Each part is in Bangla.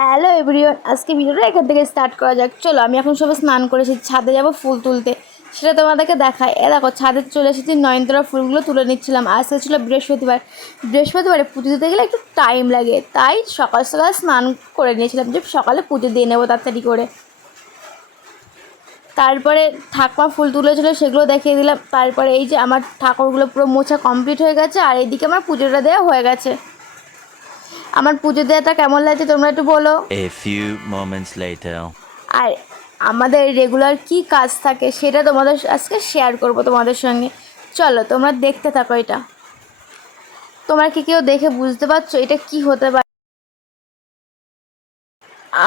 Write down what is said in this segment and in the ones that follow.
হ্যালো এভরিওয়ান, আজকে ভিডিওটা এখান থেকে স্টার্ট করা যাক। চলো, আমি এখন সবাই স্নান করে এসেছি, ছাদে যাব ফুল তুলতে, সেটা তোমাদেরকে দেখায়। দেখো, ছাদে চলে এসেছি, নয়নতারা ফুলগুলো তুলে নিচ্ছিলাম। আজকে ছিল বৃহস্পতিবারে পুজো দিতে গেলে একটু টাইম লাগে, তাই সকাল সকাল স্নান করে নিয়েছিলাম যে সকালে পুজো দিয়ে নেবো তাড়াতাড়ি করে। তারপরে ঠাকুমা ফুল তুলেছিল, সেগুলো দেখিয়ে দিলাম। তারপরে এই যে আমার ঠাকুরগুলো পুরো মোছা কমপ্লিট হয়ে গেছে, আর এইদিকে আমার পুজোটা দেওয়া হয়ে গেছে। আমার পুজো দেওয়াটা কেমন লাগছে তোমরা একটু বলো। A few moments later. আর আমাদের রেগুলার কি কাজ থাকে সেটা তোমাদের আজকে শেয়ার করব তোমাদের সঙ্গে। চলো তোমরা দেখতে থাকো। এটা তোমরা কি কেউ দেখে বুঝতে পারছো এটা কি হতে পারে?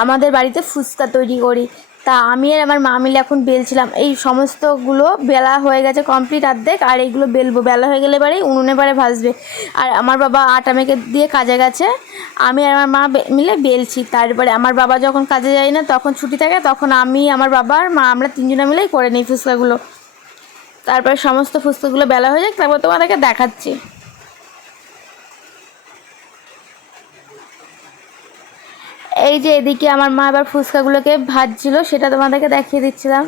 আমাদের বাড়িতে ফুচকা তৈরি করি, তা আমি আর আমার মা মিলে এখন বেলছিলাম। এই সমস্তগুলো বেলা হয়ে গেছে কমপ্লিট অর্ধেক, আর এইগুলো বেলবো। বেলা হয়ে গেলে পরেই উনুনে পরে ভাজবে। আর আমার বাবা আটা মেখে দিয়ে কাজে গেছে, আমি আর আমার মা মিলে বেলছি। তারপরে আমার বাবা যখন কাজে যায় না, তখন ছুটি থাকে, তখন আমি, আমার বাবা আর মা, আমরা তিনজনে মিলেই করে নিই ফুচকাগুলো। তারপরে সমস্ত ফুচকাগুলো বেলা হয়ে যায়, তারপর তোমাদেরকে দেখাচ্ছি। এই যে এদিকে আমার মা আবার ফুচকাগুলোকে ভাজছিল, সেটা তোমাদেরকে দেখিয়ে দিচ্ছিলাম।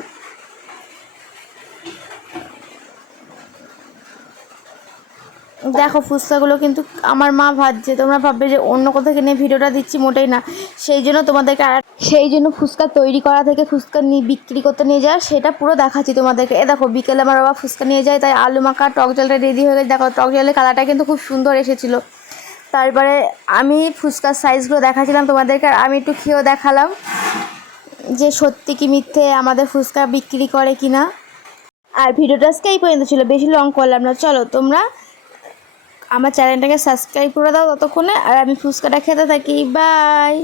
দেখো, ফুচকাগুলো কিন্তু আমার মা ভাজছে। তোমরা ভাববে যে অন্য কোথাও থেকে নিয়ে ভিডিওটা দিচ্ছি, মোটেই না। সেই জন্য তোমাদেরকে সেই জন্য ফুচকা তৈরি করা থেকে ফুচকা নিয়ে বিক্রি করতে নিয়ে যায়, সেটা পুরো দেখাচ্ছি তোমাদেরকে। দেখো, বিকেলে আমার বাবা ফুচকা নিয়ে যায়, তাই আলু মাখা টক জলটা রেডি হয়ে গেছে। দেখো, টক জলের কালারটা কিন্তু খুব সুন্দর এসেছিলো। তারপরে আমি ফুচকার সাইজগুলো দেখাচ্ছিলাম তোমাদেরকে, আর আমি একটু খেয়েও দেখালাম যে সত্যি কি মিথ্যে আমাদের ফুচকা বিক্রি করে কি না। আর ভিডিওটা আজকে এই পর্যন্ত ছিল, বেশি লং করলাম না। চলো তোমরা আমার চ্যানেলটাকে সাবস্ক্রাইব করে দাও ততক্ষণে, আর আমি ফুচকাটা খেতে থাকি। বাই।